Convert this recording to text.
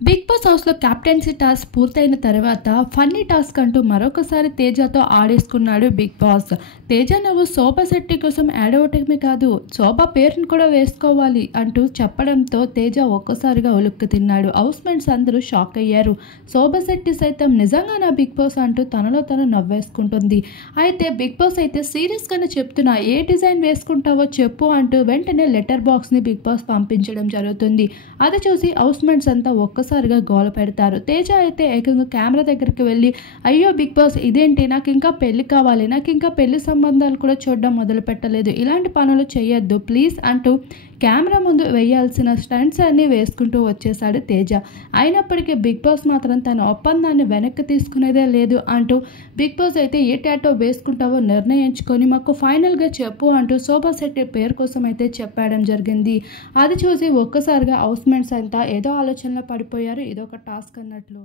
Big boss హౌస్‌లో captaincy task పూర్తయిన తర్వాత ఫన్నీ టాస్క్ అంటూ మరొకసారి తేజతో ఆడేసుకున్నాడు బిగ్ బాస్. తేజ నువ్వు శోభ శెట్టి కోసం ఏడవటమే కాదు, శోభ పేరును కూడా వేసుకోవాలి అంటూ చెప్పడంతో తేజ ఒక్కసారిగా ఉలుక్కు తిన్నాడు. హౌస్‌మేట్స్ అందరూ షాక్ అయ్యారు. శోభ శెట్టి సైతం నిజంగానా బిగ్ బాస్ అంటూ తనలో తను నవ్వేసుకుంటుంది. అయితే బిగ్ బాస్ అయితే సీరియస్‌గానే చెప్తున్నా, ఏ డిజైన్ వేసుకుంటావో చెప్పు అంటూ వెంటనే లెటర్ బాక్స్‌ని బిగ్ బాస్ పంపించడం జరుగుతుంది. అది చూసి హౌస్‌మేట్స్ అంతా ఒక్కసారిగా గోల పెడతారు. తేజ అయితే ఏకంగా కెమెరా దగ్గరికి వెళ్ళి, అయ్యో బిగ్ బాస్ ఇదేంటి, నాకు ఇంకా పెళ్లి కావాలి, నాకు ఇంకా పెళ్లి సంబంధాలు కూడా చూడడం మొదలు పెట్టలేదు, ఇలాంటి పనులు చేయొద్దు ప్లీజ్ అంటూ కెమెరా ముందు వేయాల్సిన స్టంట్స్ అన్నీ వేసుకుంటూ వచ్చేశాడు తేజ. అయినప్పటికీ బిగ్ బాస్ మాత్రం తన ఒప్పందాన్ని వెనక్కి తీసుకునేదే లేదు అంటూ బిగ్ బాస్ అయితే ఏ టాటో వేసుకుంటావో నిర్ణయించుకొని మాకు ఫైనల్గా చెప్పు అంటూ శోభా శెట్టి పేరు కోసం అయితే చెప్పడం జరిగింది. అది చూసి ఒక్కసారిగా హౌస్మేట్స్ అంతా ఏదో ఆలోచనలో పడిపోయారు, ఇదొక టాస్క్ అన్నట్లు.